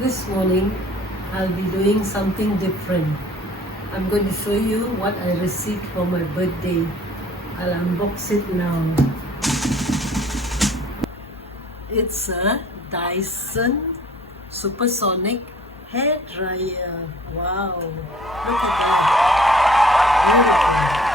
This morning I'll be doing something different. I'm going to show you what I received for my birthday. I'll unbox it now. It's a DYSON SUPERSONIC hair dryer. Wow, look at that. Beautiful.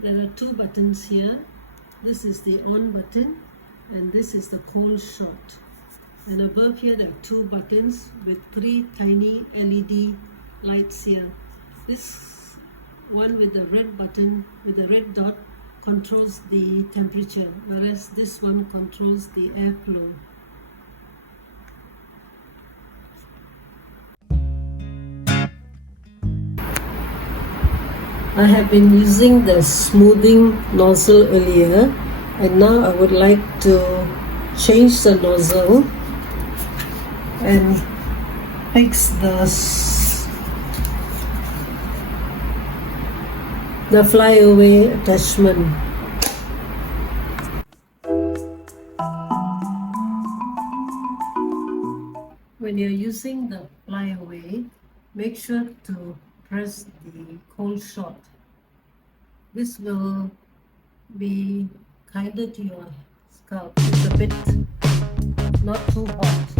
There are two buttons here. This is the on button and this is the cold shot. And above here there are two buttons with three tiny LED lights here. This one with the red button with the red dot controls the temperature, whereas this one controls the airflow. I have been using the smoothing nozzle earlier, and now I would like to change the nozzle and fix the flyaway attachment. When you're using the flyaway, make sure to press the cold shot. This will be kinder to your scalp. It's a bit not too hot.